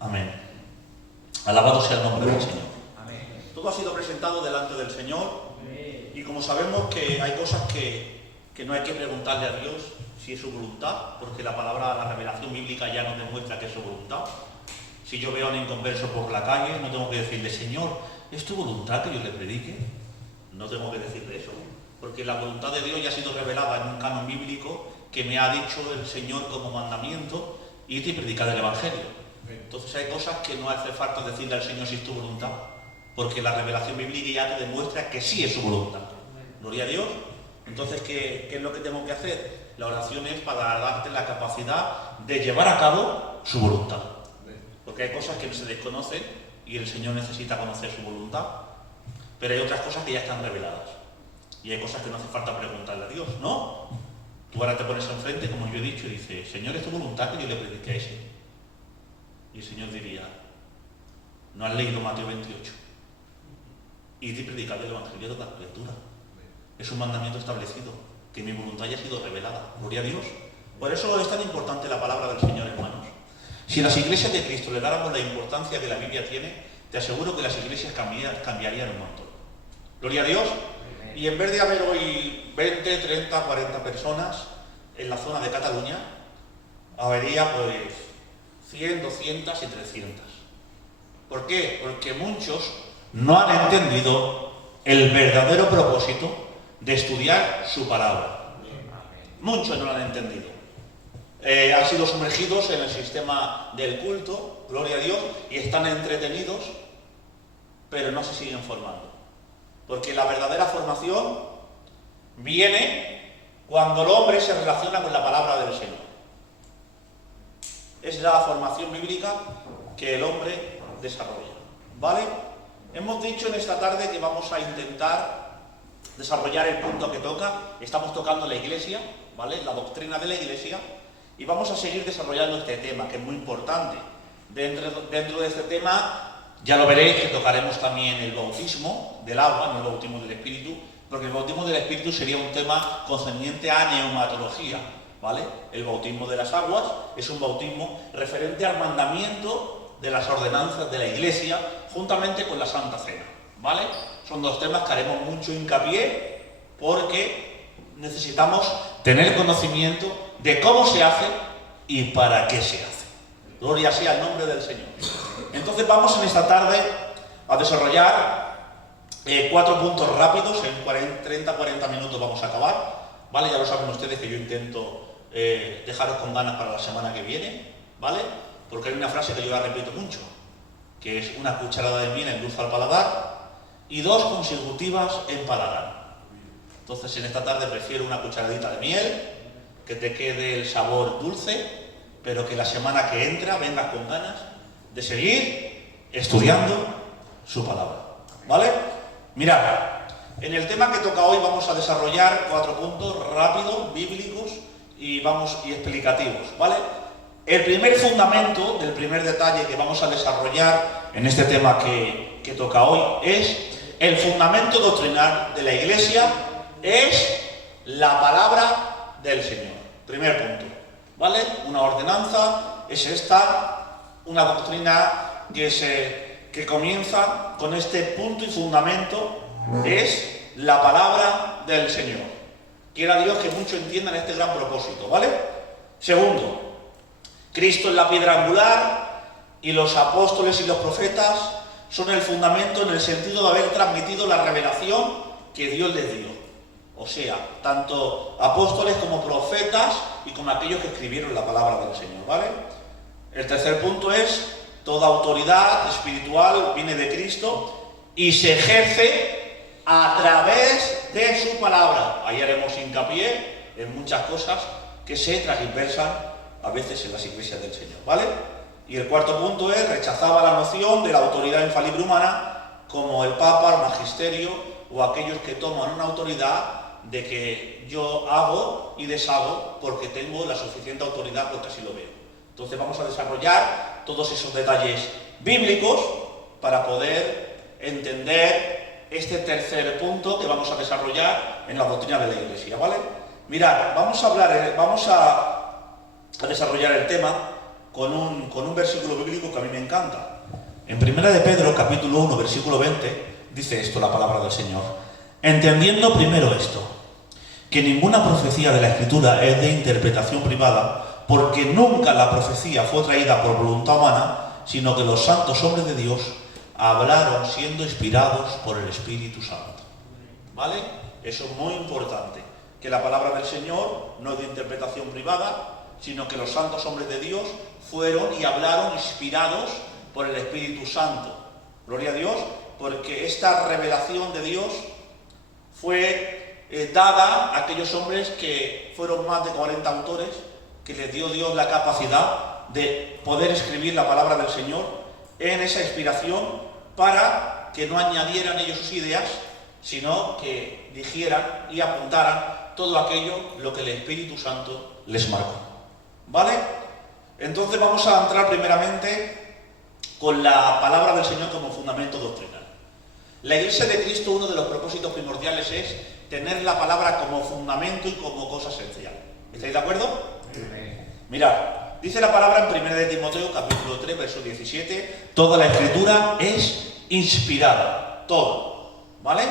Amén. Alabado sea el nombre del Señor. Amén. Todo ha sido presentado delante del Señor y como sabemos que hay cosas que no hay que preguntarle a Dios si es su voluntad, porque la palabra, la revelación bíblica ya nos demuestra que es su voluntad. Si yo veo a un inconverso por la calle, no tengo que decirle, Señor, ¿es tu voluntad que yo le predique? No tengo que decirle eso, porque la voluntad de Dios ya ha sido revelada en un canon bíblico que me ha dicho el Señor como mandamiento, ir y predicar el Evangelio. Entonces hay cosas que no hace falta decirle al Señor si es tu voluntad, porque la revelación bíblica ya te demuestra que sí es su voluntad. Gloria a Dios. Entonces, ¿qué es lo que tengo que hacer? La oración es para darte la capacidad de llevar a cabo su voluntad. Porque hay cosas que no se desconocen y el Señor necesita conocer su voluntad, pero hay otras cosas que ya están reveladas. Y hay cosas que no hace falta preguntarle a Dios, ¿no? Tú ahora te pones enfrente, como yo he dicho, y dices, Señor, ¿es tu voluntad que yo le predique a ese? Y el Señor diría, ¿no has leído Mateo 28? Y te predicar el Evangelio de la criatura. Es un mandamiento establecido, que mi voluntad ya ha sido revelada. Gloria a Dios. Por eso es tan importante la palabra del Señor, hermanos. Si las iglesias de Cristo le dáramos la importancia que la Biblia tiene, te aseguro que las iglesias cambiarían un montón. Gloria a Dios. Y en vez de haber hoy 20, 30, 40 personas en la zona de Cataluña, habría pues 100, 200 y 300. ¿Por qué? Porque muchos no han entendido el verdadero propósito de estudiar su palabra. Muchos no lo han entendido. Han sido sumergidos en el sistema del culto, gloria a Dios, y están entretenidos, pero no se siguen formando. Porque la verdadera formación viene cuando el hombre se relaciona con la palabra del Señor. Es la formación bíblica que el hombre desarrolla. ¿Vale? Hemos dicho en esta tarde que vamos a intentar desarrollar el punto que toca. Estamos tocando la Iglesia, ¿vale? La doctrina de la Iglesia. Y vamos a seguir desarrollando este tema, que es muy importante. Dentro de este tema, ya lo veréis que tocaremos también el bautismo del agua, no el bautismo del Espíritu, porque el bautismo del Espíritu sería un tema concerniente a neumatología, ¿vale? El bautismo de las aguas es un bautismo referente al mandamiento de las ordenanzas de la Iglesia, juntamente con la Santa Cena, ¿vale? Son dos temas que haremos mucho hincapié, porque necesitamos tener conocimiento de cómo se hace y para qué se hace. Gloria sea el nombre del Señor. Entonces vamos en esta tarde a desarrollar 4 puntos rápidos, en 30-40 minutos vamos a acabar, ¿vale? Ya lo saben ustedes que yo intento dejaros con ganas para la semana que viene, ¿vale? Porque hay una frase que yo la repito mucho, que es una cucharada de miel endulza al paladar y 2 consecutivas empalagan. Entonces en esta tarde prefiero una cucharadita de miel, que te quede el sabor dulce, pero que la semana que entra vengas con ganas de seguir estudiando su palabra, ¿vale? Mirad, en el tema que toca hoy vamos a desarrollar 4 puntos rápidos, bíblicos y explicativos, ¿vale? El primer fundamento del primer detalle que vamos a desarrollar en este tema que toca hoy es el fundamento doctrinal de la Iglesia, es la palabra del Señor. Primer punto, ¿vale? Una ordenanza es esta, una doctrina que comienza con este punto y fundamento, es la palabra del Señor. Quiera Dios que muchos entiendan este gran propósito, ¿vale? Segundo, Cristo es la piedra angular y los apóstoles y los profetas son el fundamento en el sentido de haber transmitido la revelación que Dios les dio. O sea, tanto apóstoles como profetas y como aquellos que escribieron la palabra del Señor, ¿vale? El tercer punto es, toda autoridad espiritual viene de Cristo y se ejerce a través de su palabra. Ahí haremos hincapié en muchas cosas que se transversan a veces en las iglesias del Señor, ¿vale? Y el cuarto punto es, rechazaba la noción de la autoridad infalible humana como el Papa, el Magisterio o aquellos que toman una autoridad de que yo hago y deshago porque tengo la suficiente autoridad, porque así lo veo. Entonces vamos a desarrollar todos esos detalles bíblicos para poder entender este tercer punto que vamos a desarrollar en la doctrina de la Iglesia, ¿vale? Mirad, vamos a desarrollar el tema con un versículo bíblico que a mí me encanta. En 1 de Pedro, capítulo 1, versículo 20, dice esto la palabra del Señor. Entendiendo primero esto, que ninguna profecía de la Escritura es de interpretación privada, porque nunca la profecía fue traída por voluntad humana, sino que los santos hombres de Dios hablaron siendo inspirados por el Espíritu Santo. ¿Vale? Eso es muy importante, que la palabra del Señor no es de interpretación privada, sino que los santos hombres de Dios fueron y hablaron inspirados por el Espíritu Santo. Gloria a Dios, porque esta revelación de Dios fue dada a aquellos hombres que fueron más de 40 autores, que les dio Dios la capacidad de poder escribir la palabra del Señor en esa inspiración, para que no añadieran ellos sus ideas, sino que dijeran y apuntaran todo aquello lo que el Espíritu Santo les marcó. ¿Vale? Entonces vamos a entrar primeramente con la palabra del Señor como fundamento doctrinal. La Iglesia de Cristo, uno de los propósitos primordiales es tener la palabra como fundamento y como cosa esencial. ¿Estáis de acuerdo? Sí. Mirad, dice la palabra en 1 de Timoteo, capítulo 3, verso 17, toda la Escritura es inspirada, todo, ¿vale?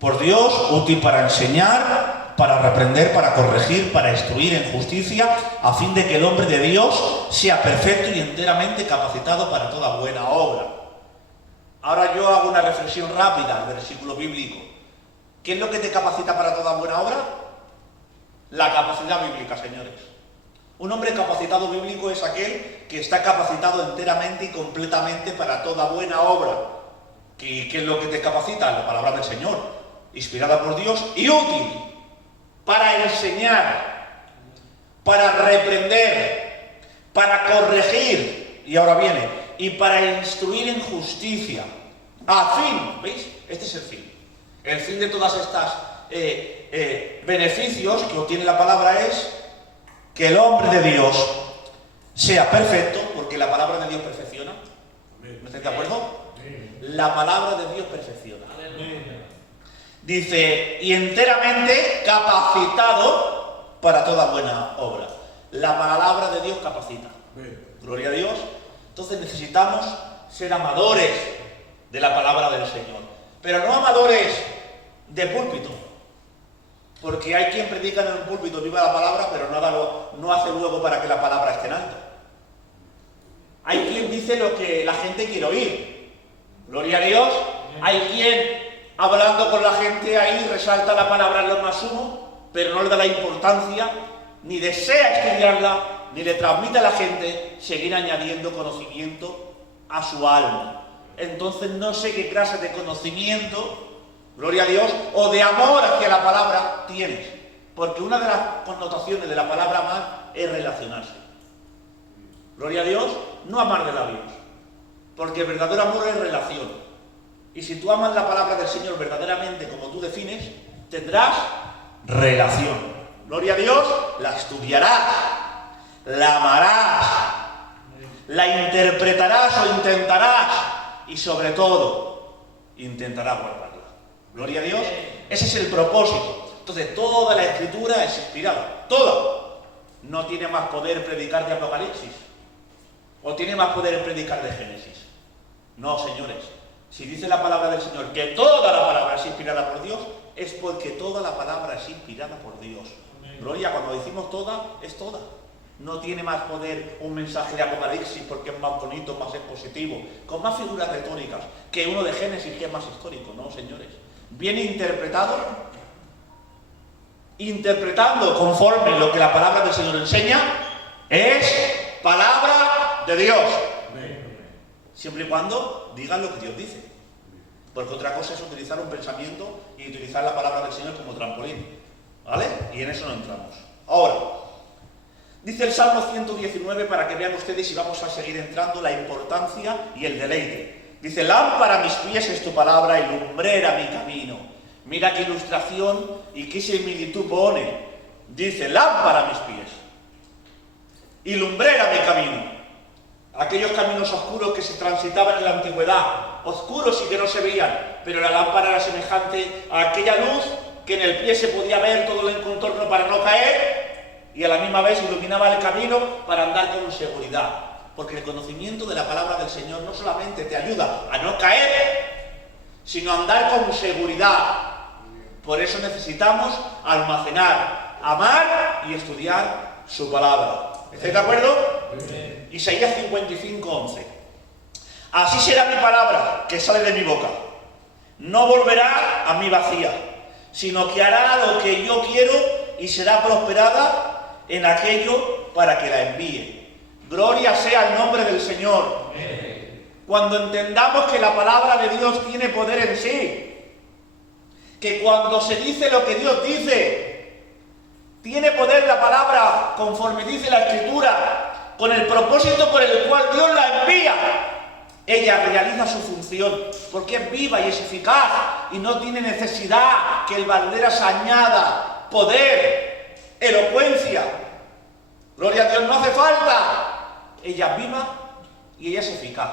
Por Dios, útil para enseñar, para reprender, para corregir, para instruir en justicia, a fin de que el hombre de Dios sea perfecto y enteramente capacitado para toda buena obra. Ahora yo hago una reflexión rápida al versículo bíblico. ¿Qué es lo que te capacita para toda buena obra? La capacidad bíblica, señores. Un hombre capacitado bíblico es aquel que está capacitado enteramente y completamente para toda buena obra. ¿Qué es lo que te capacita? La palabra del Señor, inspirada por Dios y útil para enseñar, para reprender, para corregir, y ahora viene, y para instruir en justicia, a fin, ¿veis? Este es el fin. El fin de todas estas beneficios que obtiene la palabra es que el hombre de Dios sea perfecto, porque la palabra de Dios perfecciona. ¿No estáis de acuerdo? La palabra de Dios perfecciona. Dice, y enteramente capacitado para toda buena obra. La palabra de Dios capacita. Gloria a Dios. Entonces necesitamos ser amadores de la palabra del Señor. Pero no amadores de púlpito. Porque hay quien predica en el púlpito, viva la palabra, pero no hace luego para que la palabra esté en alto. Hay quien dice lo que la gente quiere oír. Gloria a Dios. Hay quien, hablando con la gente ahí, resalta la palabra en lo más sumo, pero no le da la importancia, ni desea estudiarla, ni le transmite a la gente seguir añadiendo conocimiento a su alma. Entonces no sé qué clase de conocimiento, gloria a Dios, o de amor hacia la palabra tienes. Porque una de las connotaciones de la palabra amar es relacionarse. Gloria a Dios, no amar de labios. Porque el verdadero amor es relación. Y si tú amas la palabra del Señor verdaderamente como tú defines, tendrás relación. Gloria a Dios, la estudiarás, la amarás, la interpretarás o intentarás, y sobre todo, intentarás guardarla. Gloria a Dios, ese es el propósito. Entonces, toda la Escritura es inspirada, toda. No tiene más poder predicar de Apocalipsis, o tiene más poder predicar de Génesis. No, señores. Si dice la palabra del Señor que toda la palabra es inspirada por Dios, es porque toda la palabra es inspirada por Dios. Gloria, cuando decimos toda, es toda. No tiene más poder un mensaje de Apocalipsis porque es más bonito, más expositivo, con más figuras retóricas, que uno de Génesis que es más histórico. No, señores. Bien interpretado, interpretando conforme lo que la palabra del Señor enseña, es palabra de Dios. Siempre y cuando digan lo que Dios dice. Porque otra cosa es utilizar un pensamiento y utilizar la palabra del Señor como trampolín. ¿Vale? Y en eso no entramos. Ahora, dice el Salmo 119, para que vean ustedes, y vamos a seguir entrando, la importancia y el deleite. Dice, lámpara a mis pies es tu palabra y lumbrera mi camino. Mira qué ilustración y qué similitud pone. Dice, lámpara a mis pies y lumbrera mi camino. Aquellos caminos oscuros que se transitaban en la antigüedad, oscuros y que no se veían, pero la lámpara era semejante a aquella luz que en el pie se podía ver todo el contorno para no caer, y a la misma vez iluminaba el camino para andar con seguridad. Porque el conocimiento de la palabra del Señor no solamente te ayuda a no caer, sino a andar con seguridad. Por eso necesitamos almacenar, amar y estudiar su palabra. ¿Estáis de acuerdo? Isaías 55:11. Así será mi palabra que sale de mi boca. No volverá a mí vacía, sino que hará lo que yo quiero y será prosperada en aquello para que la envíe. Gloria sea el nombre del Señor. Cuando entendamos que la palabra de Dios tiene poder en sí, que cuando se dice lo que Dios dice, tiene poder la palabra conforme dice la Escritura, con el propósito por el cual Dios la envía, ella realiza su función, porque es viva y es eficaz y no tiene necesidad que el Valderas añada poder, elocuencia. Gloria a Dios, no hace falta. Ella es viva y ella es eficaz.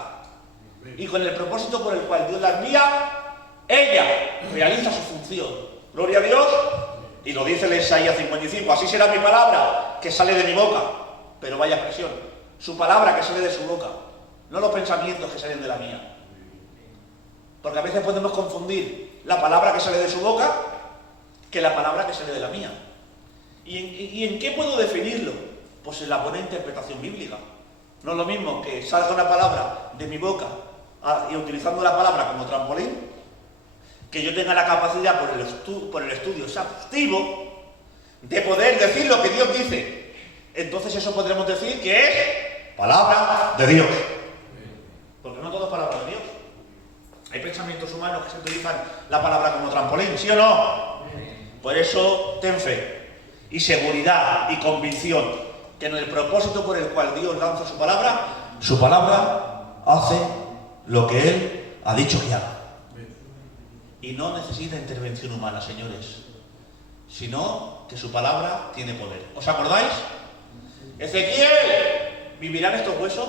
Y con el propósito por el cual Dios la envía, ella realiza su función. Gloria a Dios. Y lo dice el Isaías 55. Así será mi palabra que sale de mi boca. Pero vaya expresión. Su palabra que sale de su boca. No los pensamientos que salen de la mía. Porque a veces podemos confundir la palabra que sale de su boca que la palabra que sale de la mía. ¿Y en qué puedo definirlo? Pues en la buena interpretación bíblica. No es lo mismo que salga una palabra de mi boca y utilizando la palabra como trampolín, que yo tenga la capacidad por el estudio exhaustivo de poder decir lo que Dios dice. Entonces eso podremos decir que es palabra de Dios. Porque no todo es palabra de Dios. Hay pensamientos humanos que se utilizan la palabra como trampolín, ¿sí o no? Por eso ten fe y seguridad y convicción que en el propósito por el cual Dios lanza su palabra hace lo que Él ha dicho que haga. Y no necesita intervención humana, señores, sino que su palabra tiene poder. ¿Os acordáis? Ezequiel, ¿vivirán estos huesos?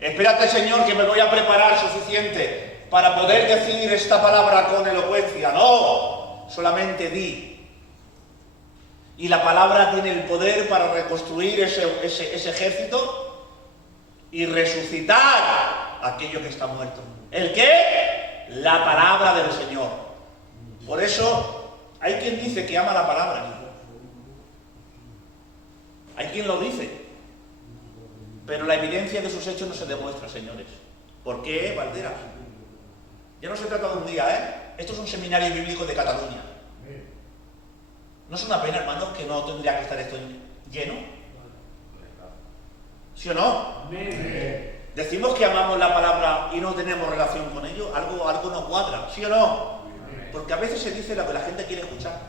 Espérate, Señor, que me voy a preparar suficiente para poder decir esta palabra con elocuencia. No, solamente di. Y la palabra tiene el poder para reconstruir ese ejército y resucitar aquello que está muerto. ¿El qué? La palabra del Señor. Por eso hay quien dice que ama la palabra. Hay quien lo dice. Pero la evidencia de sus hechos no se demuestra, señores. ¿Por qué, Valderas? Ya no se trata de un día, ¿eh? Esto es un seminario bíblico de Cataluña. ¿No es una pena, hermanos, que no tendría que estar esto lleno? ¿Sí o no? Decimos que amamos la palabra y no tenemos relación con ello. Algo no cuadra, ¿sí o no? Porque a veces se dice lo que la gente quiere escuchar.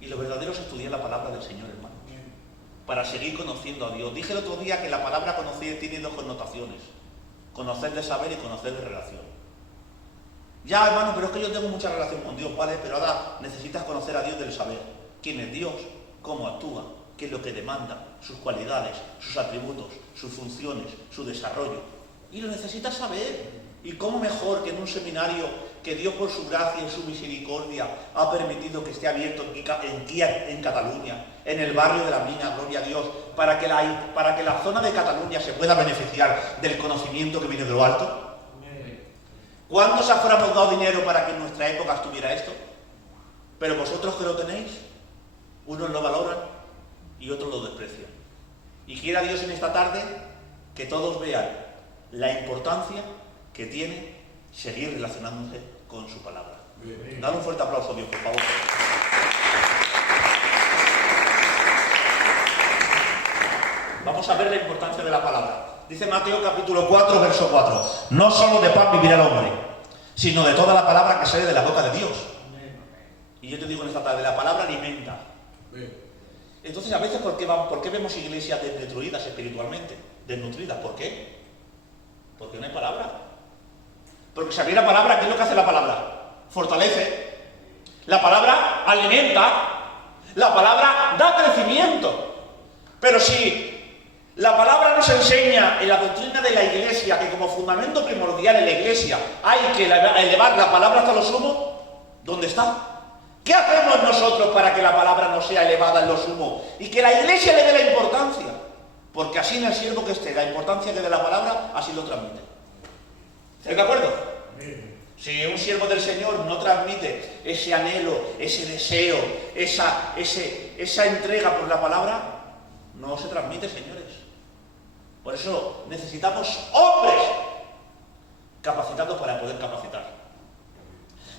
Y lo verdadero es estudiar la palabra del Señor, hermano, para seguir conociendo a Dios. Dije el otro día que la palabra conocer tiene dos connotaciones: conocer de saber y conocer de relación. Ya, hermano, pero es que yo tengo mucha relación con Dios, ¿vale? Pero ahora necesitas conocer a Dios del saber. ¿Quién es Dios? ¿Cómo actúa? ¿Qué es lo que demanda? Sus cualidades, sus atributos, sus funciones, su desarrollo. Y lo necesitas saber. ¿Y cómo mejor que en un seminario que Dios por su gracia y su misericordia ha permitido que esté abierto en Cataluña, en el barrio de la Mina, gloria a Dios, para que la zona de Cataluña se pueda beneficiar del conocimiento que viene de lo alto? ¿Cuántos habremos dado dinero para que en nuestra época estuviera esto? Pero vosotros que lo tenéis, unos lo valoran y otros lo desprecian. Y quiera Dios en esta tarde que todos vean la importancia que tiene seguir relacionándose con su palabra. Dale un fuerte aplauso a Dios, por favor. Vamos a ver la importancia de la palabra. Dice Mateo capítulo 4, verso 4. No solo de pan vivirá el hombre, sino de toda la palabra que sale de la boca de Dios. Y yo te digo en esta tarde, la palabra alimenta. Entonces a veces, ¿por qué vemos iglesias desnutridas espiritualmente? Desnutridas, ¿por qué? Porque no hay palabra. Porque si hubiera palabra, ¿qué es lo que hace la palabra? Fortalece. La palabra alimenta. La palabra da crecimiento. Pero si la palabra nos enseña en la doctrina de la Iglesia que como fundamento primordial en la Iglesia hay que elevar la palabra hasta lo sumo, ¿dónde está? ¿Qué hacemos nosotros para que la palabra no sea elevada en lo sumo y que la iglesia le dé la importancia? Porque así en el siervo que esté, la importancia que dé la palabra, así lo transmite. ¿Estáis de acuerdo? Si un siervo del Señor no transmite ese anhelo, ese deseo, esa entrega por la palabra, no se transmite, señores. Por eso necesitamos hombres capacitados para poder capacitar.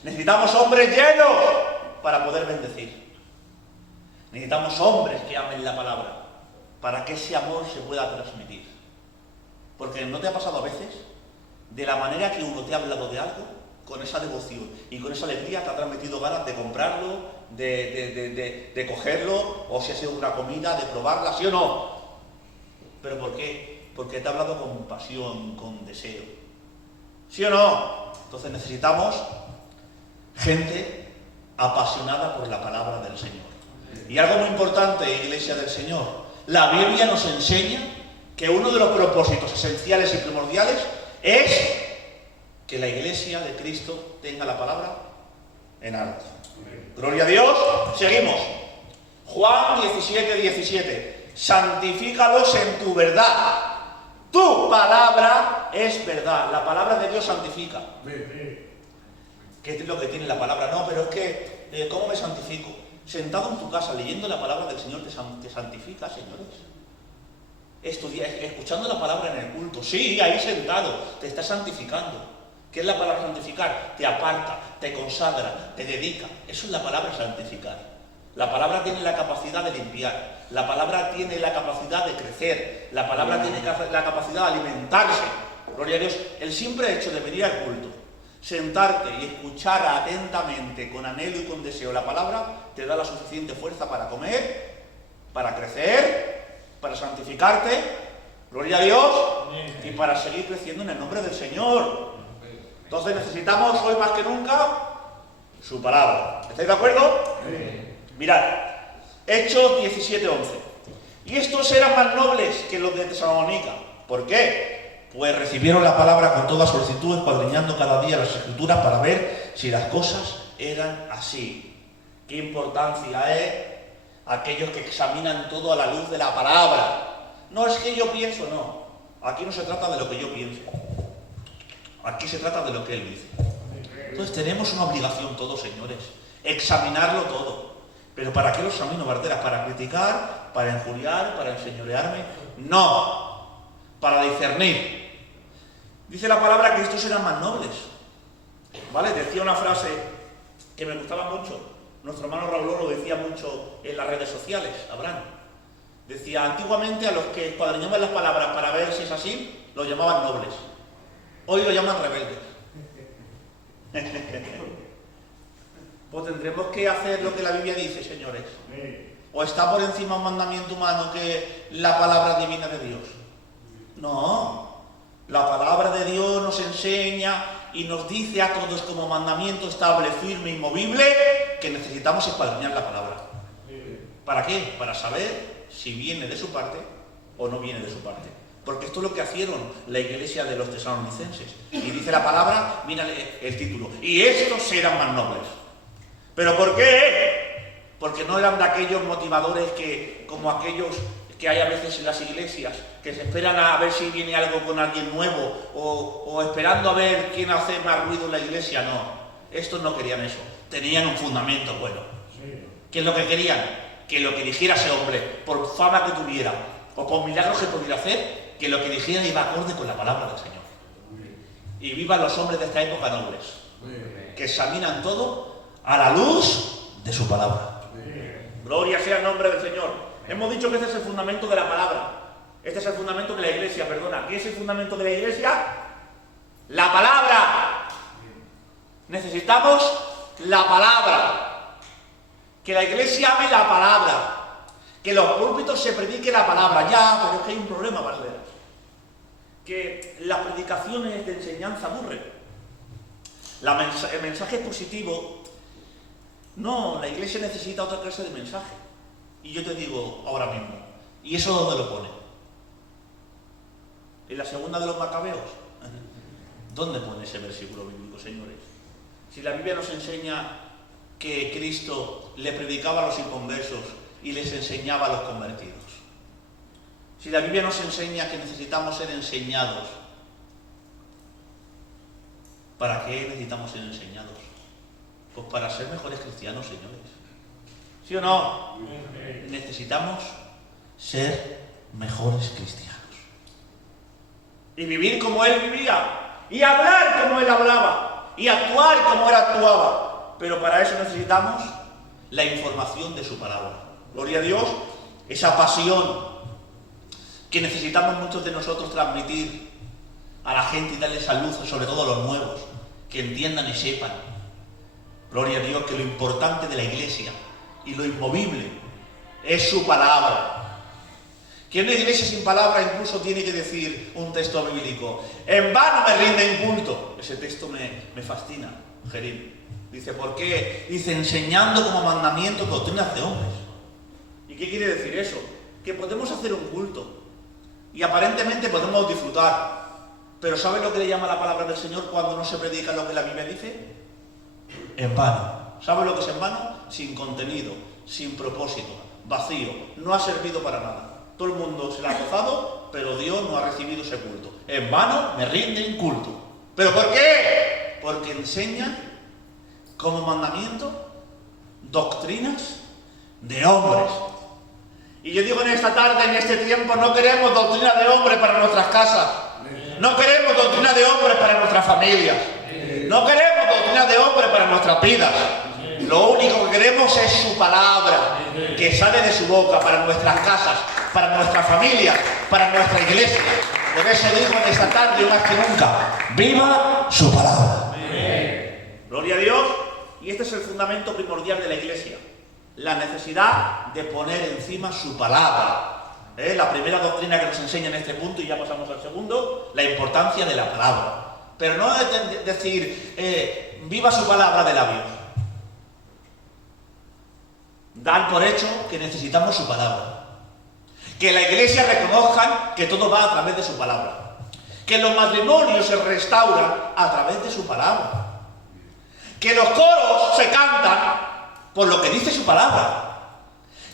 Necesitamos hombres llenos para poder bendecir. Necesitamos hombres que amen la palabra para que ese amor se pueda transmitir. Porque ¿no te ha pasado a veces? De la manera que uno te ha hablado de algo, con esa devoción y con esa alegría te ha transmitido ganas de comprarlo, de cogerlo, o si ha sido una comida, de probarla, ¿sí o no? ¿Pero por qué? Porque te ha hablado con pasión, con deseo. ¿Sí o no? Entonces necesitamos gente apasionada por la palabra del Señor. Y algo muy importante, Iglesia del Señor, la Biblia nos enseña que uno de los propósitos esenciales y primordiales es que la Iglesia de Cristo tenga la palabra en alto. Gloria a Dios. Seguimos. Juan 17:17. Santifícalos en tu verdad. Tu palabra es verdad. La palabra de Dios santifica. ¿Qué es lo que tiene la palabra? No, pero es que, ¿cómo me santifico? Sentado en tu casa, leyendo la palabra del Señor, te santifica, señores. Escuchando la palabra en el culto. Sí, ahí sentado, te está santificando. ¿Qué es la palabra santificar? Te aparta, te consagra, te dedica. Eso es la palabra santificar. La palabra tiene la capacidad de limpiar. La palabra tiene la capacidad de crecer. La palabra tiene la capacidad de alimentarse. Gloria a Dios. El simple hecho de venir al culto, sentarte y escuchar atentamente, con anhelo y con deseo la palabra, te da la suficiente fuerza para comer, para crecer, para santificarte, gloria a Dios, y para seguir creciendo en el nombre del Señor. Entonces necesitamos hoy más que nunca su palabra. ¿Estáis de acuerdo? Mirad, Hechos 17:11. Y estos eran más nobles que los de Tesalónica. ¿Por qué? Pues recibieron la palabra con toda solicitud, escuadriñando cada día las Escrituras para ver si las cosas eran así. ¿Qué importancia es aquellos que examinan todo a la luz de la palabra? No es que yo pienso, no. Aquí no se trata de lo que yo pienso. Aquí se trata de lo que Él dice. Entonces tenemos una obligación todos, señores. Examinarlo todo. ¿Pero para qué lo examino, Barteras? ¿Para criticar? ¿Para injuriar? ¿Para enseñorearme? No. Para discernir. Dice la palabra que estos eran más nobles. ¿Vale? Decía una frase que me gustaba mucho. Nuestro hermano Raúl lo decía mucho en las redes sociales, Abraham. Decía, antiguamente a los que escuadriñaban las palabras para ver si es así, los llamaban nobles. Hoy lo llaman rebeldes. Pues tendremos que hacer lo que la Biblia dice, señores. ¿O está por encima un mandamiento humano que la palabra divina de Dios? No. La palabra de Dios nos enseña y nos dice a todos como mandamiento estable, firme, inmovible, que necesitamos escuadriñar la palabra. ¿Para qué? Para saber si viene de su parte o no viene de su parte. Porque esto es lo que hicieron la iglesia de los tesalonicenses. Y dice la palabra, mira el título, y estos eran más nobles. ¿Pero por qué? Porque no eran de aquellos motivadores que, como aquellos que hay a veces en las iglesias, que se esperan a ver si viene algo con alguien nuevo, o esperando a ver quién hace más ruido en la iglesia. No, estos no querían eso, tenían un fundamento bueno. ¿Qué es lo que querían? Que lo que dijera ese hombre, por fama que tuviera, o por milagros que pudiera hacer, que lo que dijera iba acorde con la palabra del Señor. Y vivan los hombres de esta época nobles, que examinan todo a la luz de su palabra. Gloria sea el nombre del Señor. Hemos dicho que este es el fundamento de la palabra. Este es el fundamento de la iglesia, perdona. ¿Qué es el fundamento de la iglesia? La palabra. Necesitamos la palabra. Que la iglesia ame la palabra. Que en los púlpitos se predique la palabra. Ya, pero es que hay un problema, Valderas. Que las predicaciones de enseñanza aburren. El mensaje positivo. No, la iglesia necesita otra clase de mensaje. Y yo te digo ahora mismo, ¿y eso dónde lo pone? ¿En la segunda de los Macabeos? ¿Dónde pone ese versículo bíblico, señores? Si la Biblia nos enseña que Cristo le predicaba a los inconversos y les enseñaba a los convertidos? Si la Biblia nos enseña que necesitamos ser enseñados, ¿para qué necesitamos ser enseñados? Pues para ser mejores cristianos, señores. ¿Sí o no? Necesitamos ser mejores cristianos. Y vivir como Él vivía. Y hablar como Él hablaba. Y actuar como Él actuaba. Pero para eso necesitamos la información de su palabra. Gloria a Dios. Esa pasión que necesitamos muchos de nosotros transmitir a la gente y darle esa luz, sobre todo a los nuevos, que entiendan y sepan, gloria a Dios, que lo importante de la iglesia y lo inmovible es su palabra. Que una iglesia sin palabra incluso tiene que decir un texto bíblico: en vano me rinden culto. Ese texto me fascina, Jerim. Dice, ¿por qué? Dice, enseñando como mandamiento doctrinas de hombres. ¿Y qué quiere decir eso? Que podemos hacer un culto y aparentemente podemos disfrutar. Pero ¿sabe lo que le llama la palabra del Señor cuando no se predica lo que la Biblia dice? En vano. ¿Sabe lo que es en vano? Sin contenido, sin propósito, vacío. No ha servido para nada. Todo el mundo se la ha gozado, pero Dios no ha recibido ese culto. En vano me rinden culto. ¿Pero por qué? Porque enseñan como mandamiento doctrinas de hombres. Y yo digo en esta tarde, en este tiempo, no queremos doctrina de hombres para nuestras casas. No queremos doctrina de hombres para nuestras familias. No queremos doctrina de hombres para nuestras vidas. Lo único que queremos es su palabra, que sale de su boca para nuestras casas, para nuestras familias, para nuestra iglesia. Por eso digo en esta tarde, más que nunca, ¡viva su palabra! Gloria a Dios. Y este es el fundamento primordial de la iglesia. La necesidad de poner encima su palabra. La primera doctrina que nos enseña en este punto, y ya pasamos al segundo, la importancia de la palabra. Pero no decir, viva su palabra de labios. Dan por hecho que necesitamos su palabra. Que la iglesia reconozcan que todo va a través de su palabra. Que los matrimonios se restauran a través de su palabra. Que los coros se cantan por lo que dice su palabra.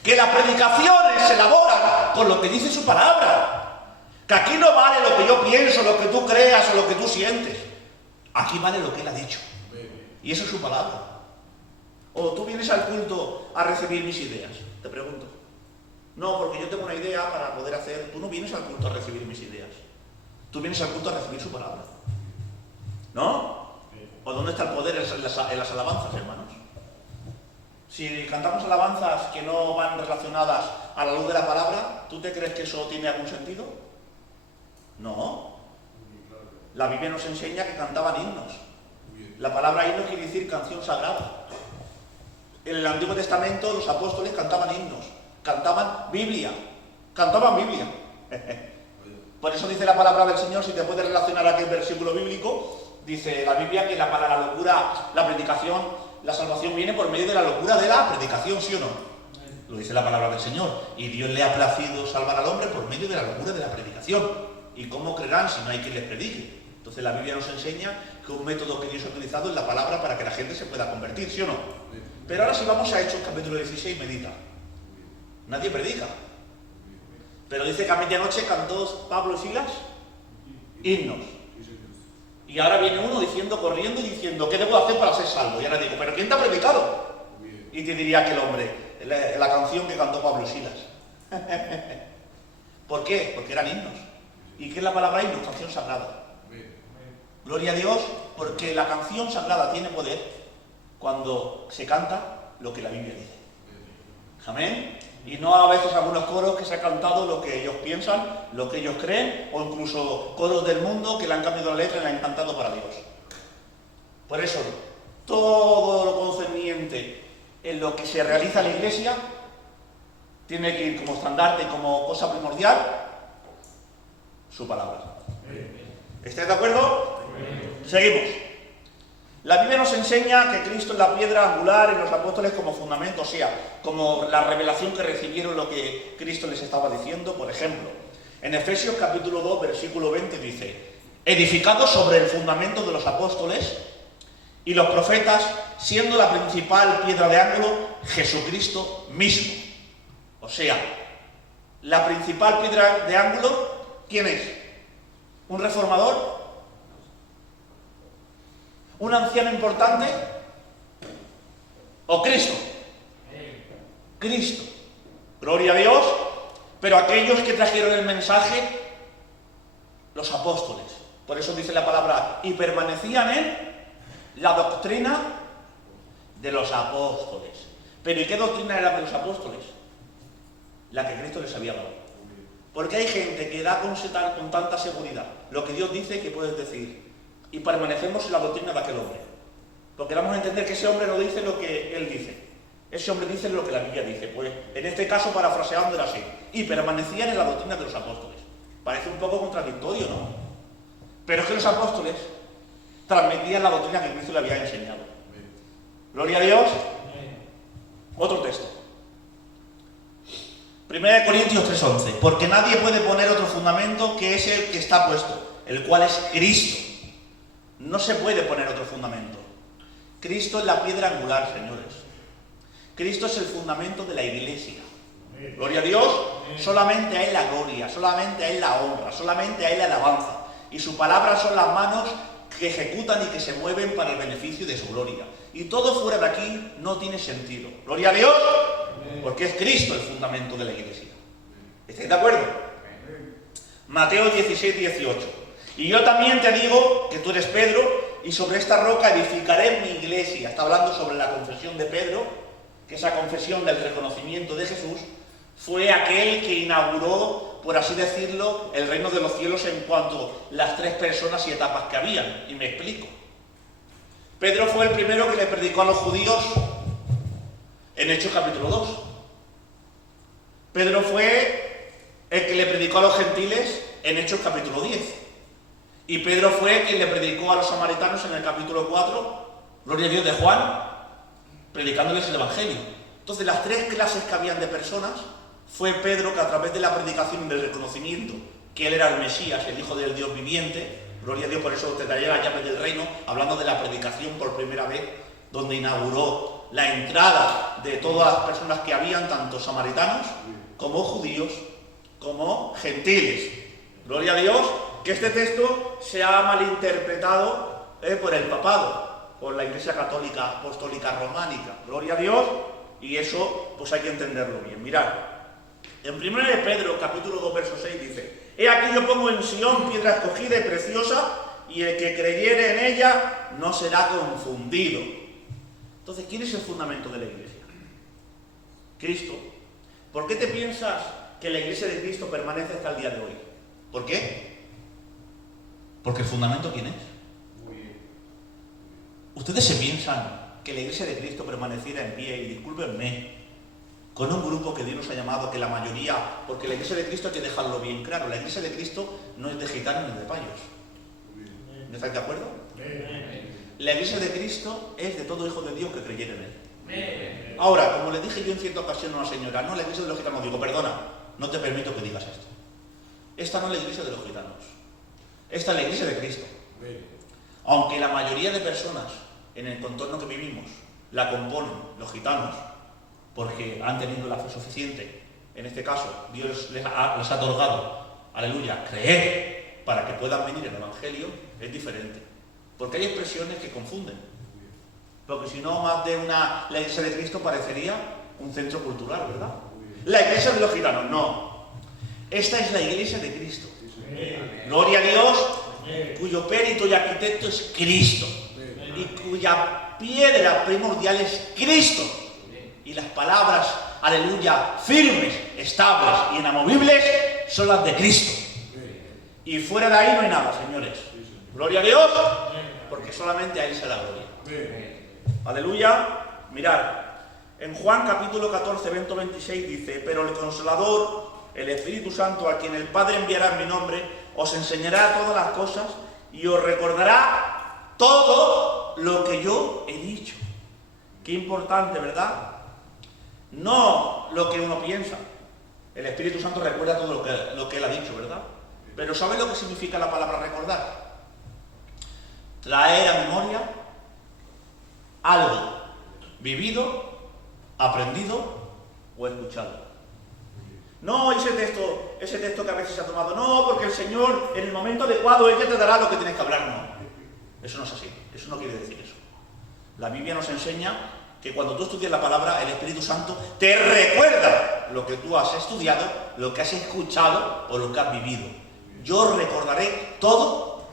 Que las predicaciones se elaboran por lo que dice su palabra. Que aquí no vale lo que yo pienso, lo que tú creas o lo que tú sientes. Aquí vale lo que Él ha dicho. Y eso es su palabra. ¿O tú vienes al culto a recibir mis ideas? Te pregunto. No, porque yo tengo una idea para poder hacer... Tú no vienes al culto a recibir mis ideas. Tú vienes al culto a recibir su palabra. ¿No? ¿O dónde está el poder en las alabanzas, hermanos? Si cantamos alabanzas que no van relacionadas a la luz de la palabra, ¿tú te crees que eso tiene algún sentido? No. La Biblia nos enseña que cantaban himnos. La palabra himno quiere decir canción sagrada. En el Antiguo Testamento los apóstoles cantaban himnos, cantaban Biblia. Por eso dice la palabra del Señor, si te puedes relacionar a aquel versículo bíblico, dice la Biblia que para la locura, la predicación, la salvación viene por medio de la locura de la predicación, ¿sí o no? Lo dice la palabra del Señor. Y Dios le ha placido salvar al hombre por medio de la locura de la predicación. ¿Y cómo creerán si no hay quien les predique? Entonces la Biblia nos enseña que un método que Dios ha utilizado es la palabra para que la gente se pueda convertir, ¿sí o no? Pero ahora si vamos a Hechos capítulo 16, medita. Nadie predica. Pero dice que a medianoche cantó Pablo y Silas himnos. Y ahora viene uno diciendo, corriendo y diciendo, ¿qué debo hacer para ser salvo? Y ahora digo, ¿pero quién te ha predicado? Y te diría aquel hombre, la canción que cantó Pablo y Silas. ¿Por qué? Porque eran himnos. ¿Y qué es la palabra himno? Canción sagrada. Gloria a Dios, porque la canción sagrada tiene poder cuando se canta lo que la Biblia dice. Amén. Y no a veces algunos coros que se ha cantado lo que ellos piensan, lo que ellos creen, o incluso coros del mundo que le han cambiado la letra y la han cantado para Dios. Por eso, todo lo concerniente en lo que se realiza en la iglesia tiene que ir como estandarte, como cosa primordial, su palabra. ¿Estáis de acuerdo? Seguimos. La Biblia nos enseña que Cristo es la piedra angular y los apóstoles como fundamento, o sea, como la revelación que recibieron lo que Cristo les estaba diciendo. Por ejemplo, en Efesios capítulo 2, versículo 20 dice: edificados sobre el fundamento de los apóstoles y los profetas, siendo la principal piedra de ángulo Jesucristo mismo. O sea, la principal piedra de ángulo, ¿quién es? ¿Un reformador? ¿Un anciano importante? ¿O Cristo? Cristo. Gloria a Dios. Pero aquellos que trajeron el mensaje, los apóstoles. Por eso dice la palabra, y permanecían en la doctrina de los apóstoles. Pero ¿y qué doctrina era de los apóstoles? La que Cristo les había dado. Porque hay gente que da con tanta seguridad lo que Dios dice que puedes decir, y permanecemos en la doctrina de aquel hombre. Porque vamos a entender que ese hombre no dice lo que él dice. Ese hombre dice lo que la Biblia dice. Pues en este caso, parafraseando, era así. Y permanecían en la doctrina de los apóstoles. Parece un poco contradictorio, ¿no? Pero es que los apóstoles transmitían la doctrina que Cristo le había enseñado. Gloria a Dios. Otro texto. 1 Corintios 3:11. Porque nadie puede poner otro fundamento que es el que está puesto, el cual es Cristo. No se puede poner otro fundamento. Cristo es la piedra angular, señores. Cristo es el fundamento de la iglesia. Gloria a Dios. Solamente a Él la gloria, solamente a Él la honra, solamente a Él la alabanza. Y su palabra son las manos que ejecutan y que se mueven para el beneficio de su gloria. Y todo fuera de aquí no tiene sentido. Gloria a Dios, porque es Cristo el fundamento de la iglesia. ¿Estáis de acuerdo? Mateo 16:18. Y yo también te digo que tú eres Pedro, y sobre esta roca edificaré mi iglesia. Está hablando sobre la confesión de Pedro, que esa confesión del reconocimiento de Jesús fue aquel que inauguró, por así decirlo, el reino de los cielos en cuanto a las 3 personas y etapas que habían. Y me explico. Pedro fue el primero que le predicó a los judíos en Hechos capítulo 2. Pedro fue el que le predicó a los gentiles en Hechos capítulo 10. Y Pedro fue quien le predicó a los samaritanos en el capítulo 4, gloria a Dios, de Juan, predicándoles el Evangelio. Entonces, las 3 clases que habían de personas, fue Pedro que a través de la predicación y del reconocimiento que él era el Mesías, el Hijo del Dios viviente, gloria a Dios, por eso te daría la llave del reino, hablando de la predicación por primera vez, donde inauguró la entrada de todas las personas que habían, tanto samaritanos como judíos, como gentiles. Gloria a Dios, que este texto se ha malinterpretado por el papado, por la Iglesia Católica Apostólica Románica. Gloria a Dios, y eso pues hay que entenderlo bien. Mirad, en 1 Pedro capítulo 2 verso 6 dice: he aquí yo pongo en Sión piedra escogida y preciosa, y el que creyere en ella no será confundido. Entonces, ¿quién es el fundamento de la iglesia? Cristo. ¿Por qué te piensas que la iglesia de Cristo permanece hasta el día de hoy? ¿Por qué? Porque el fundamento, ¿quién es? ¿Ustedes se piensan que la iglesia de Cristo permaneciera en pie, y discúlpenme, con un grupo que Dios nos ha llamado, que la mayoría, porque la iglesia de Cristo hay que dejarlo bien claro, la iglesia de Cristo no es de gitanos ni de payos? ¿No estáis de acuerdo? La iglesia de Cristo es de todo hijo de Dios que creyera en Él. Ahora, como le dije yo en cierta ocasión a una señora, no, la iglesia de los gitanos, digo, perdona, no te permito que digas esto. Esta no es la iglesia de los gitanos, esta es la iglesia de Cristo. Aunque la mayoría de personas en el contorno que vivimos la componen los gitanos, porque han tenido la fe suficiente, en este caso Dios les ha otorgado, aleluya, creer para que puedan venir el Evangelio, es diferente. Porque hay expresiones que confunden. Porque si no, más de la iglesia de Cristo parecería un centro cultural, ¿verdad? La iglesia de los gitanos, no. Esta es la iglesia de Cristo. Gloria a Dios, cuyo perito y arquitecto es Cristo. Y cuya piedra primordial es Cristo. Y las palabras, aleluya, firmes, estables y inamovibles son las de Cristo. Y fuera de ahí no hay nada, señores. Gloria a Dios, porque solamente a Él se la gloria. Aleluya. Mirad, en Juan capítulo 14, verso 26 dice: pero el Consolador, el Espíritu Santo, a quien el Padre enviará en mi nombre, os enseñará todas las cosas y os recordará todo lo que yo he dicho. Qué importante, ¿verdad? No lo que uno piensa. El Espíritu Santo recuerda todo lo que Él ha dicho, ¿verdad? Pero ¿sabe lo que significa la palabra recordar? Traer a memoria algo vivido, aprendido o escuchado. No ese texto que a veces se ha tomado, no, porque el Señor en el momento adecuado ella te dará lo que tienes que hablar, no. Eso no es así, eso no quiere decir eso. La Biblia nos enseña que cuando tú estudias la palabra, el Espíritu Santo te recuerda lo que tú has estudiado, lo que has escuchado o lo que has vivido. Yo recordaré todo,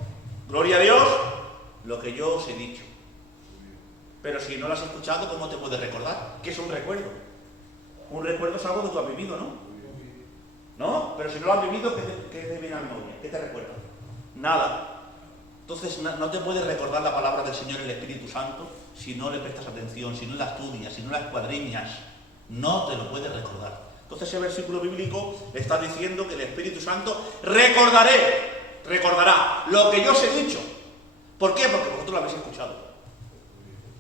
gloria a Dios, lo que yo os he dicho. Pero si no lo has escuchado, ¿cómo te puedes recordar? ¿Qué es un recuerdo? Un recuerdo es algo que tú has vivido, ¿no? ¿No? Pero si no lo has vivido, ¿qué te viene a la memoria? ¿Qué te recuerda? Nada. Entonces no te puedes recordar la palabra del Señor, el Espíritu Santo, si no le prestas atención, si no la estudias, si no la escuadriñas. No te lo puedes recordar. Entonces ese versículo bíblico está diciendo que el Espíritu Santo recordará lo que yo os he dicho. ¿Por qué? Porque vosotros lo habéis escuchado.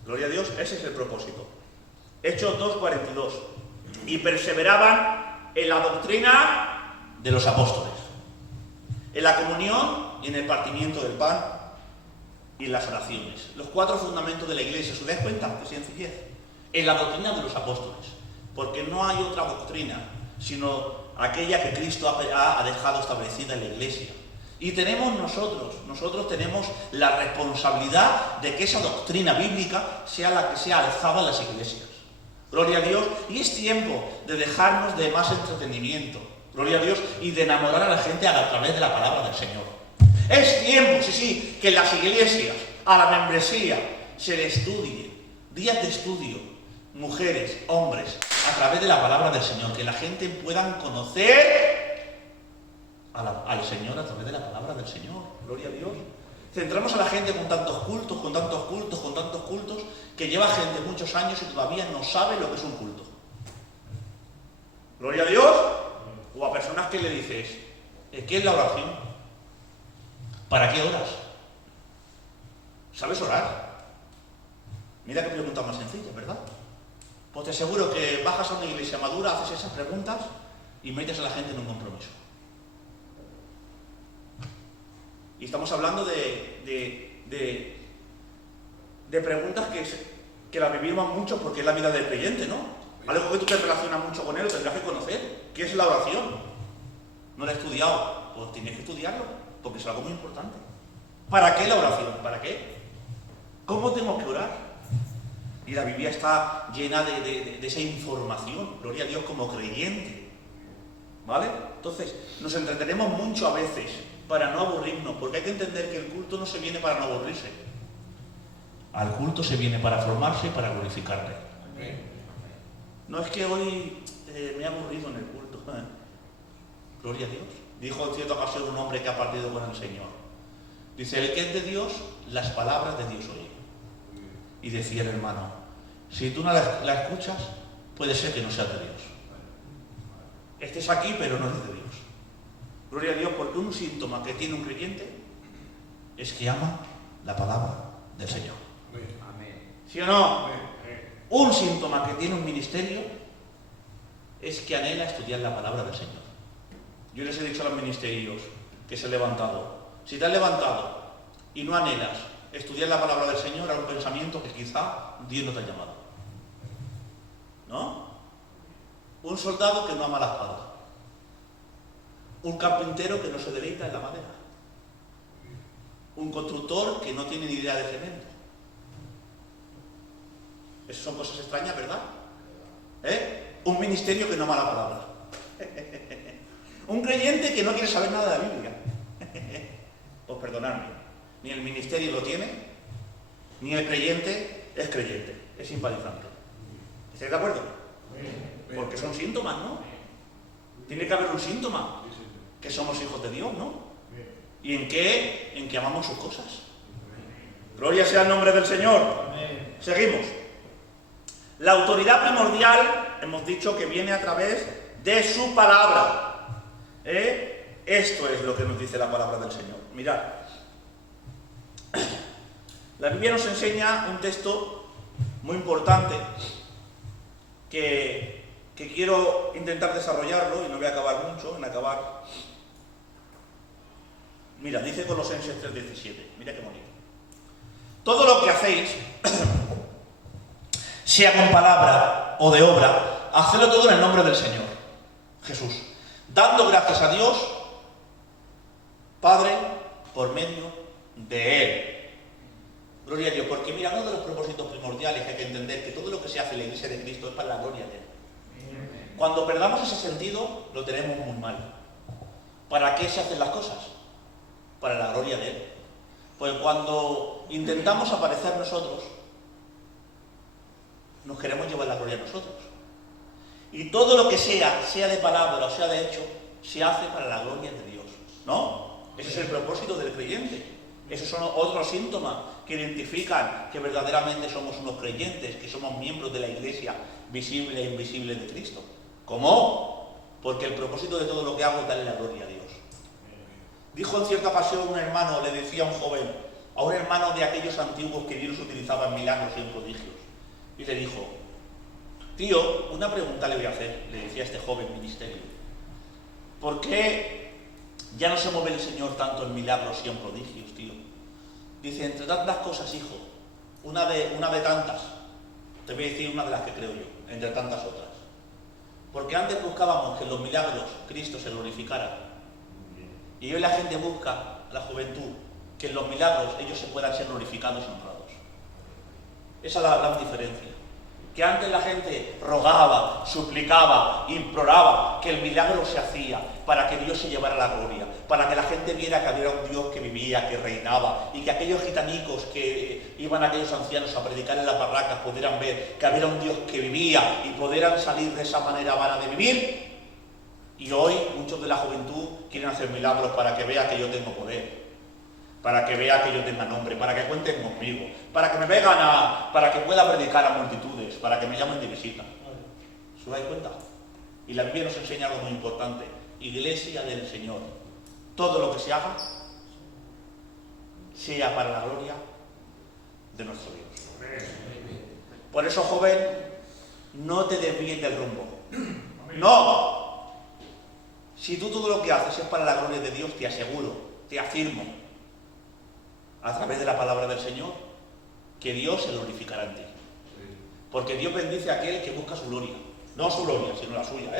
Gloria a Dios, ese es el propósito. Hechos 2:42. Y perseveraban en la doctrina de los apóstoles, en la comunión y en el partimiento del pan y en las oraciones. Los 4 fundamentos de la iglesia. ¿Os dais cuenta? Qué sencillez. En la doctrina de los apóstoles. Porque no hay otra doctrina, sino aquella que Cristo ha dejado establecida en la iglesia. Y tenemos nosotros tenemos la responsabilidad de que esa doctrina bíblica sea la que sea alzada en las iglesias. Gloria a Dios. Y es tiempo de dejarnos de más entretenimiento. Gloria a Dios. Y de enamorar a la gente a través de la palabra del Señor. Es tiempo, sí, que en las iglesias, a la membresía, se le estudie. Días de estudio. Mujeres, hombres, a través de la palabra del Señor. Que la gente pueda conocer al Señor a través de la palabra del Señor. Gloria a Dios. Centramos a la gente con tantos cultos, que lleva gente muchos años y todavía no sabe lo que es un culto. Gloria a Dios. O a personas que le dices, ¿qué es la oración? ¿Para qué oras? ¿Sabes orar? Mira qué pregunta más sencilla, ¿verdad? Pues te aseguro que bajas a una iglesia madura, haces esas preguntas y metes a la gente en un compromiso. Y estamos hablando de preguntas que las vivimos mucho porque es la vida del creyente, ¿no? Algo que tú te relacionas mucho con él, lo tendrás que conocer. ¿Qué es la oración? No lo he estudiado. Pues tienes que estudiarlo, porque es algo muy importante. ¿Para qué la oración? ¿Para qué? ¿Cómo tengo que orar? Y la Biblia está llena de esa información. Gloria a Dios como creyente. ¿Vale? Entonces, nos entretenemos mucho a veces para no aburrirnos, porque hay que entender que el culto no se viene para no aburrirse. Al culto se viene para formarse y para glorificarle. No es que hoy me he aburrido en el culto. Gloria a Dios. Dijo en cierta ocasión un hombre que ha partido con el Señor. Dice, el que es de Dios, las palabras de Dios oye. Y decía el hermano, si tú no la escuchas, puede ser que no sea de Dios. Estés aquí, pero no es de Dios. Gloria a Dios, porque un síntoma que tiene un creyente es que ama la palabra del Señor. ¿Sí o no? Un síntoma que tiene un ministerio es que anhela estudiar la palabra del Señor. Yo les he dicho a los ministerios que se han levantado, si te has levantado y no anhelas estudiar la palabra del Señor, hay un pensamiento que quizá Dios no te ha llamado. ¿No? Un soldado que no ama la espada. Un carpintero que no se deleita en la madera. Un constructor que no tiene ni idea de cemento. Esas son cosas extrañas, ¿verdad? Un ministerio que no ama la palabra. Un creyente que no quiere saber nada de la Biblia. Pues perdonadme, ni el ministerio lo tiene, ni el creyente es creyente, es simpatizante. ¿Estáis de acuerdo? Porque son síntomas, ¿no? Tiene que haber un síntoma, que somos hijos de Dios, ¿no? ¿Y en qué? En que amamos sus cosas. Gloria sea el nombre del Señor. Seguimos. La autoridad primordial, hemos dicho que viene a través de su palabra. Esto es lo que nos dice la palabra del Señor. Mirad. La Biblia nos enseña un texto muy importante que quiero intentar desarrollarlo y no voy a acabar mucho en acabar. Mira, dice Colosenses 3:17. Mira qué bonito. Todo lo que hacéis, sea con palabra o de obra, hacedlo todo en el nombre del Señor Jesús, dando gracias a Dios Padre por medio de Él. Gloria a Dios, porque mira, uno de los propósitos primordiales que hay que entender que todo lo que se hace en la Iglesia de Cristo es para la gloria de Él. Cuando perdamos ese sentido, lo tenemos muy mal. ¿Para qué se hacen las cosas? Para la gloria de Él. Pues cuando intentamos aparecer nosotros, nos queremos llevar la gloria a nosotros. Y todo lo que sea de palabra o sea de hecho, se hace para la gloria de Dios, ¿no? Ese es el propósito del creyente. Esos son otros síntomas que identifican que verdaderamente somos unos creyentes, que somos miembros de la Iglesia visible e invisible de Cristo. ¿Cómo? Porque el propósito de todo lo que hago es darle la gloria a Dios. Dijo en cierta ocasión un hermano, le decía a un joven, a un hermano de aquellos antiguos que Dios utilizaba en milagros y en prodigios, y le dijo: tío, una pregunta le voy a hacer, le decía a este joven ministerio. ¿Por qué ya no se mueve el Señor tanto en milagros y en prodigios, tío? Dice, entre tantas cosas, hijo, una de tantas, te voy a decir una de las que creo yo, entre tantas otras. Porque antes buscábamos que en los milagros Cristo se glorificara. Y hoy la gente busca, la juventud, que en los milagros ellos se puedan ser glorificados y honrados. Esa es la gran diferencia. Que antes la gente rogaba, suplicaba, imploraba que el milagro se hacía para que Dios se llevara la gloria, para que la gente viera que había un Dios que vivía, que reinaba, y que aquellos gitanicos que iban a aquellos ancianos a predicar en las barracas pudieran ver que había un Dios que vivía y pudieran salir de esa manera vana de vivir. Y hoy muchos de la juventud quieren hacer milagros para que vea que yo tengo poder, para que vea que yo tenga nombre, para que cuenten conmigo, para que me vengan para que pueda predicar a multitudes, para que me llamen de visita. ¿Se dais cuenta? Y la Biblia nos enseña algo muy importante. Iglesia del Señor. Todo lo que se haga sea para la gloria de nuestro Dios. Por eso, joven, no te desvíes del rumbo. ¡No! Si tú todo lo que haces es para la gloria de Dios, te aseguro, te afirmo, a través de la palabra del Señor, que Dios se glorificará en ti. Porque Dios bendice a aquel que busca su gloria. No su gloria, sino la suya,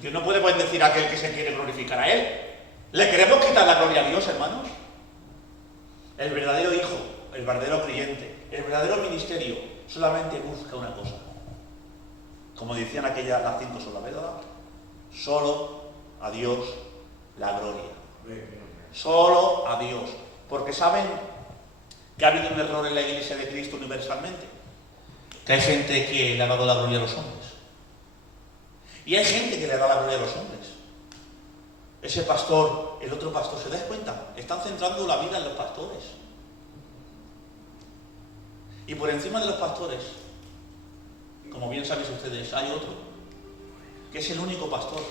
Dios no puede bendecir a aquel que se quiere glorificar a Él. ¿Le queremos quitar la gloria a Dios, hermanos? El verdadero hijo, el verdadero creyente, el verdadero ministerio, solamente busca una cosa. Como decían las 5 solas, ¿verdad? Solo a Dios la gloria. Solo a Dios. Porque saben que ha habido un error en la Iglesia de Cristo universalmente. Que hay gente que le ha dado la gloria a los hombres. Y hay gente que le da la gloria a los hombres. Ese pastor, el otro pastor, ¿se dais cuenta? Están centrando la vida en los pastores. Y por encima de los pastores, como bien sabéis ustedes, hay otro, que es el único pastor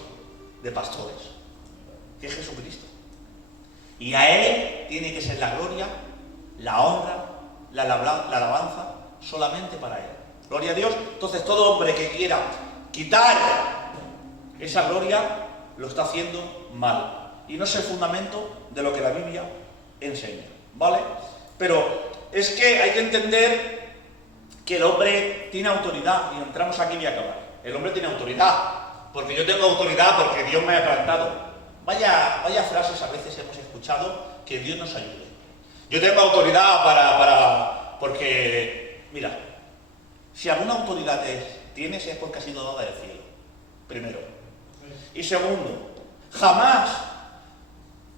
de pastores, que es Jesucristo. Y a Él tiene que ser la gloria, la honra, la alabanza, solamente para Él. Gloria a Dios. Entonces todo hombre que quiera quitar esa gloria, lo está haciendo mal. Y no es el fundamento de lo que la Biblia enseña, ¿vale? Pero es que hay que entender que el hombre tiene autoridad, y entramos aquí y voy a acabar. El hombre tiene autoridad, porque yo tengo autoridad porque Dios me ha plantado. Vaya frases a veces hemos escuchado, que Dios nos ayude. Yo tengo autoridad porque, mira, si alguna autoridad tienes es porque ha sido dada del cielo, primero. Y segundo, jamás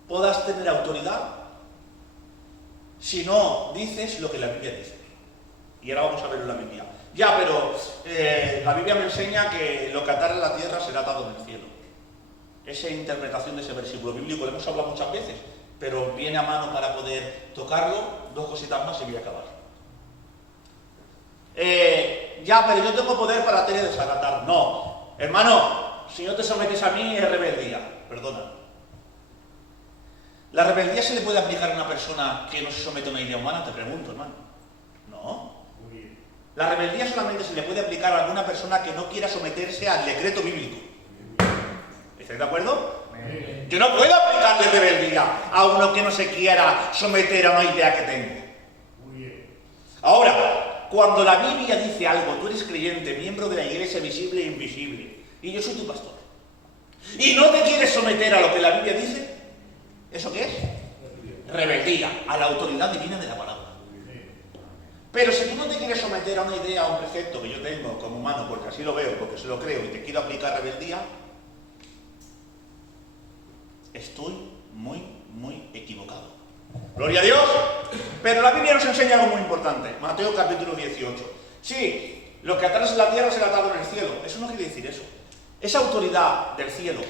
podrás tener autoridad si no dices lo que la Biblia dice. Y ahora vamos a ver en la Biblia. Ya, pero la Biblia me enseña que lo que atare en la tierra será atado en el cielo. Esa interpretación de ese versículo bíblico lo hemos hablado muchas veces, pero viene a mano para poder tocarlo. 2 cositas más y voy a acabar. Ya, pero yo tengo poder para atar y desatar. No, hermano, si no te sometes a mí es rebeldía. Perdona. ¿La rebeldía se le puede aplicar a una persona que no se somete a una idea humana? Te pregunto, hermano. No. La rebeldía solamente se le puede aplicar a alguna persona que no quiera someterse al decreto bíblico. ¿Estáis de acuerdo? Yo no puedo aplicarle rebeldía a uno que no se quiera someter a una idea que tengo. Ahora, cuando la Biblia dice algo, tú eres creyente, miembro de la iglesia visible e invisible, y yo soy tu pastor, y no te quieres someter a lo que la Biblia dice, ¿eso qué es? Rebeldía a la autoridad divina de la palabra. Pero si tú no te quieres someter a una idea, a un precepto que yo tengo como humano, porque así lo veo, porque se lo creo, y te quiero aplicar rebeldía, estoy muy equivocado. Gloria a Dios. Pero la Biblia nos enseña algo muy importante. Mateo capítulo 18. Sí, lo que atas en la tierra será atado en el cielo. Eso no quiere decir eso. Esa autoridad del cielo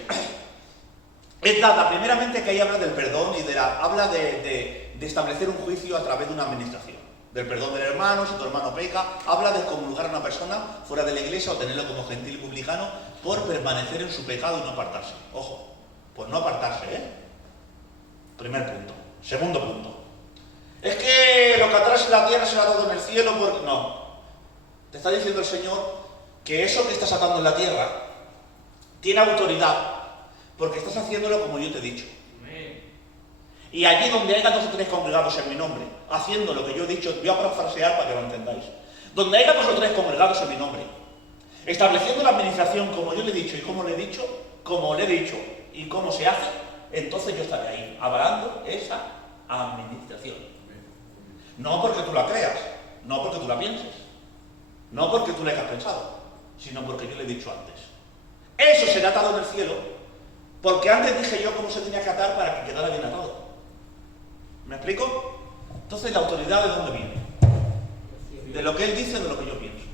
es dada primeramente, que ahí habla del perdón y habla de establecer un juicio a través de una administración. Del perdón del hermano, si tu hermano peca, habla de excomulgar a una persona fuera de la iglesia o tenerlo como gentil y publicano por permanecer en su pecado y no apartarse. Ojo, pues no apartarse, Primer punto. Segundo punto. Es que lo que atrás en la tierra será atado en el cielo porque... No. Te está diciendo el Señor que eso que estás atando en la tierra tiene autoridad porque estás haciéndolo como yo te he dicho. Y allí donde haya 2 o 3 congregados en mi nombre, haciendo lo que yo he dicho, voy a parafrasear para que lo entendáis. Donde haya 2 o 3 congregados en mi nombre, estableciendo la administración como yo le he dicho y como le he dicho, como le he dicho y cómo se hace, entonces yo estaré ahí, avalando esa administración. No porque tú la creas, no porque tú la pienses, no porque tú la hayas pensado, sino porque yo le he dicho antes. Eso será atado en el cielo, porque antes dije yo cómo se tenía que atar para que quedara bien atado. ¿Me explico? Entonces, ¿la autoridad de dónde viene? De lo que él dice, de lo que yo pienso.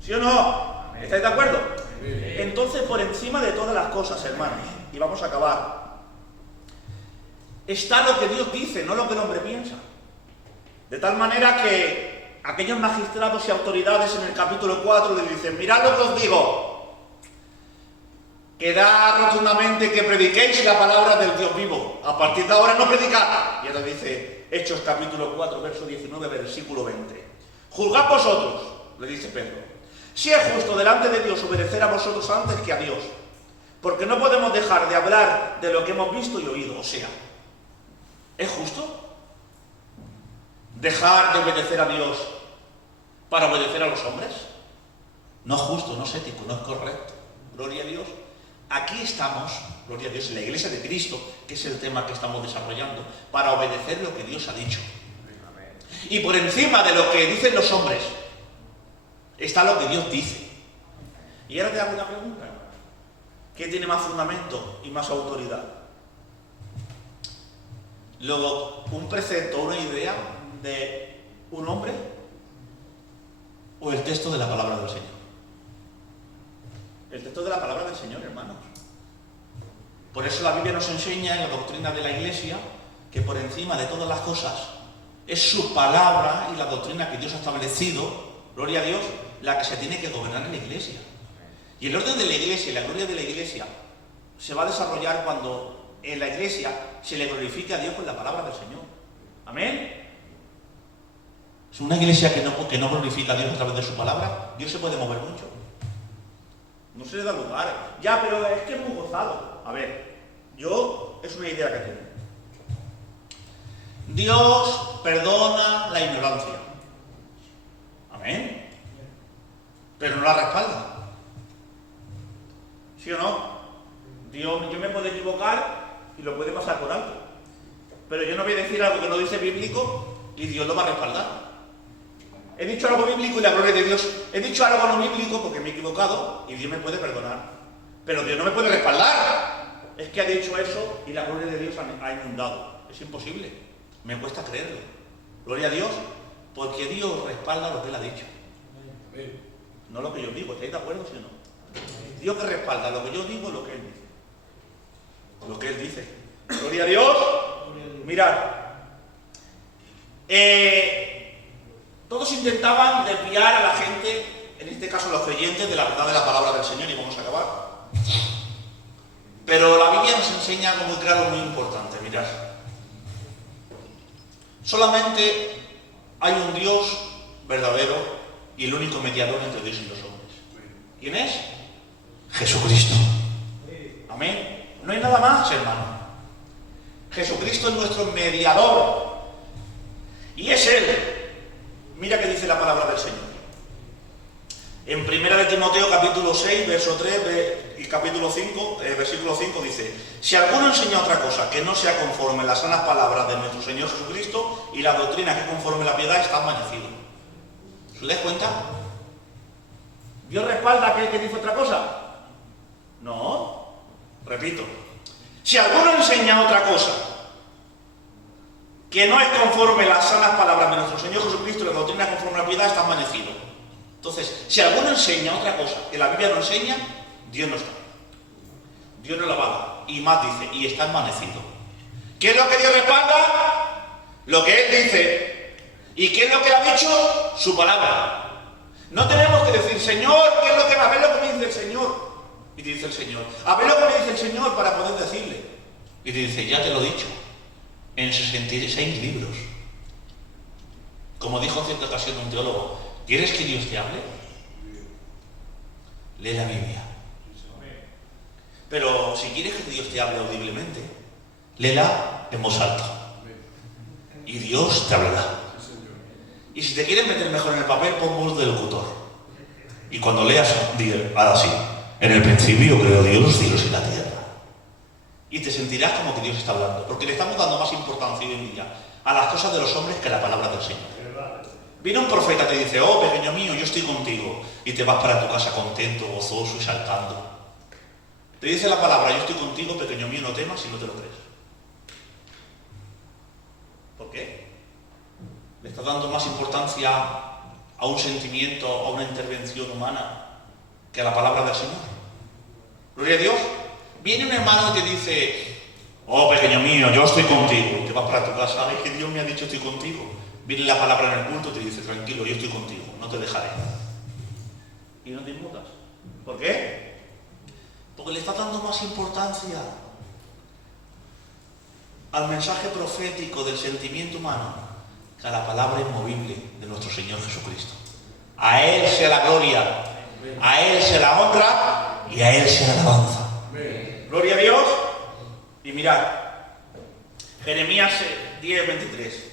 ¿Sí o no? ¿Estáis de acuerdo? Entonces, por encima de todas las cosas, hermanos, y vamos a acabar, está lo que Dios dice, no lo que el hombre piensa. De tal manera que aquellos magistrados y autoridades en el capítulo 4 le dicen: mirad lo que os digo, quedad rotundamente que prediquéis la palabra del Dios vivo. A partir de ahora no predicad. Y ahora dice Hechos capítulo 4, verso 19, versículo 20. Juzgad vosotros, le dice Pedro, si es justo delante de Dios obedecer a vosotros antes que a Dios, porque no podemos dejar de hablar de lo que hemos visto y oído. O sea, ¿es justo dejar de obedecer a Dios para obedecer a los hombres? No es justo, no es ético, no es correcto. Gloria a Dios. Aquí estamos, gloria a Dios, en la Iglesia de Cristo, que es el tema que estamos desarrollando, para obedecer lo que Dios ha dicho. Y por encima de lo que dicen los hombres, está lo que Dios dice. Y ahora te hago una pregunta. ¿Qué tiene más fundamento y más autoridad? Luego, ¿un precepto, una idea de un hombre o el texto de la palabra del Señor? El texto de la palabra del Señor, hermanos. Por eso la Biblia nos enseña en la doctrina de la Iglesia que por encima de todas las cosas es su palabra y la doctrina que Dios ha establecido, gloria a Dios, la que se tiene que gobernar en la Iglesia. Y el orden de la Iglesia y la gloria de la Iglesia se va a desarrollar cuando en la Iglesia se le glorifique a Dios con la palabra del Señor. Amén. Es una Iglesia que no glorifica a Dios a través de su palabra, Dios se puede mover mucho. No se le da lugar. Ya, pero es que es muy gozado. A ver, es una idea que tengo. Dios perdona la ignorancia. Amén. Pero no la respalda. ¿Sí o no? Yo me puedo equivocar y lo puede pasar por alto. Pero yo no voy a decir algo que no dice bíblico y Dios lo va a respaldar. He dicho algo bíblico y la gloria de Dios. He dicho algo no bíblico porque me he equivocado y Dios me puede perdonar. Pero Dios no me puede respaldar. Es que ha dicho eso y la gloria de Dios ha inundado. Es imposible. Me cuesta creerlo. Gloria a Dios, porque Dios respalda lo que Él ha dicho. No lo que yo digo. ¿Estáis de acuerdo, sí o no? Dios que respalda lo que yo digo, lo que Él dice. Lo que Él dice. Gloria a Dios. Mirad. Todos intentaban desviar a la gente, en este caso los creyentes, de la verdad de la palabra del Señor, y vamos a acabar. Pero la Biblia nos enseña algo muy claro, muy importante. Mirad. Solamente hay un Dios verdadero y el único mediador entre Dios y los hombres. ¿Quién es? Jesucristo. Amén. No hay nada más, hermano. Jesucristo es nuestro mediador. Y es Él Mira qué dice la palabra del Señor. En 1 de Timoteo capítulo 6, verso 3 y capítulo 5, versículo 5 dice: si alguno enseña otra cosa que no sea conforme a las sanas palabras de nuestro Señor Jesucristo y la doctrina que conforme a la piedad, está envanecido. ¿Se das cuenta? ¿Dios respalda a aquel que dice otra cosa? No. Repito. Si alguno enseña otra cosa que no es conforme a las sanas palabras de nuestro Señor Jesucristo y la doctrina conforme a la piedad, está envanecido. Entonces, si alguno enseña otra cosa que la Biblia no enseña, Dios no está. Dios no la avala. Y más dice, y está envanecido. ¿Qué es lo que Dios respalda? Lo que Él dice. ¿Y qué es lo que Él ha dicho? Su palabra. No tenemos que decir, Señor, ¿qué es lo que a ver lo que me dice el Señor? Y te dice el Señor, a ver lo que me dice el Señor para poder decirle. Y te dice, ya te lo he dicho, en 66 libros. Como dijo en cierta ocasión un teólogo, ¿quieres que Dios te hable? Lee la Biblia. Pero si quieres que Dios te hable audiblemente, léela en voz alta. Y Dios te hablará. Y si te quieres meter mejor en el papel, pon voz de locutor. Y cuando leas, ahora sí, en el principio creó Dios los cielos y la tierra. Y te sentirás como que Dios está hablando, porque le estamos dando más importancia hoy en día a las cosas de los hombres que a la palabra del Señor. Viene un profeta y te dice, oh, pequeño mío, yo estoy contigo. Y te vas para tu casa contento, gozoso y saltando. Te dice la palabra, yo estoy contigo, pequeño mío, no temas si no te lo crees. ¿Por qué? ¿Le estás dando más importancia a un sentimiento, a una intervención humana, que a la palabra del Señor? Gloria a Dios. Viene un hermano y te dice, oh, pequeño mío, yo estoy contigo. Y te vas para tu casa, ay, que Dios me ha dicho estoy contigo. Viene la palabra en el culto y te dice, tranquilo, yo estoy contigo, no te dejaré. Y no te inmutas. ¿Por qué? Porque le estás dando más importancia al mensaje profético del sentimiento humano que a la palabra inmovible de nuestro Señor Jesucristo. A Él sea la gloria, a Él sea la honra y a Él sea la alabanza. Gloria a Dios. Y mirad, Jeremías 10:23.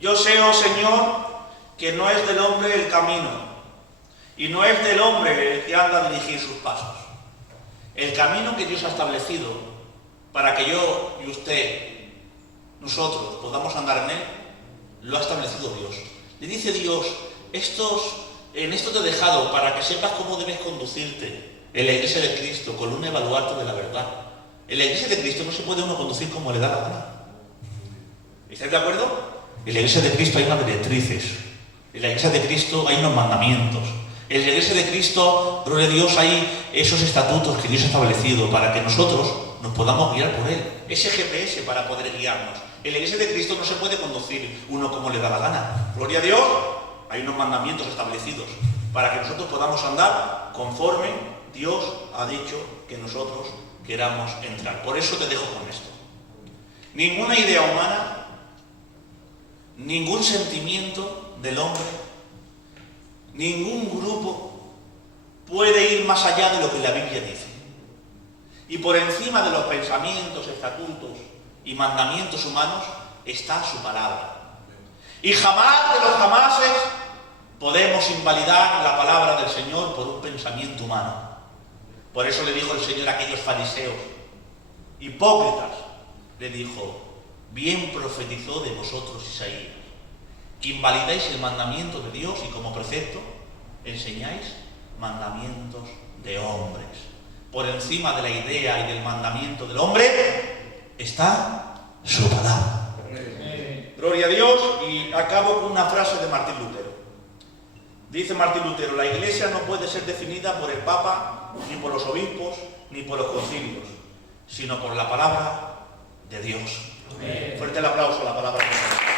Yo sé, oh Señor, que no es del hombre el camino, y no es del hombre el que anda a dirigir sus pasos. El camino que Dios ha establecido para que yo y usted, nosotros, podamos andar en él, lo ha establecido Dios. Le dice Dios, en esto te he dejado para que sepas cómo debes conducirte en la iglesia de Cristo, columna y baluarte de la verdad. En la iglesia de Cristo no se puede uno conducir como le da la gana. ¿Estáis de acuerdo? En la iglesia de Cristo hay unas directrices. En la iglesia de Cristo hay unos mandamientos. En la iglesia de Cristo, gloria a Dios, hay esos estatutos que Dios ha establecido para que nosotros nos podamos guiar por Él. Ese GPS para poder guiarnos. En la iglesia de Cristo no se puede conducir uno como le da la gana. Gloria a Dios, hay unos mandamientos establecidos para que nosotros podamos andar conforme Dios ha dicho que nosotros queramos entrar. Por eso te dejo con esto. Ninguna idea humana, ningún sentimiento del hombre, ningún grupo puede ir más allá de lo que la Biblia dice. Y por encima de los pensamientos, estatutos y mandamientos humanos está su palabra. Y jamás de los jamases podemos invalidar la palabra del Señor por un pensamiento humano. Por eso le dijo el Señor a aquellos fariseos, hipócritas, le dijo, bien profetizó de vosotros Isaías, que invalidáis el mandamiento de Dios y como precepto enseñáis mandamientos de hombres. Por encima de la idea y del mandamiento del hombre está su palabra. Gloria a Dios. Y acabo con una frase de Martín Lutero. Dice Martín Lutero, la Iglesia no puede ser definida por el Papa, ni por los obispos, ni por los concilios, sino por la palabra de Dios. Fuerte el aplauso a la palabra de Dios.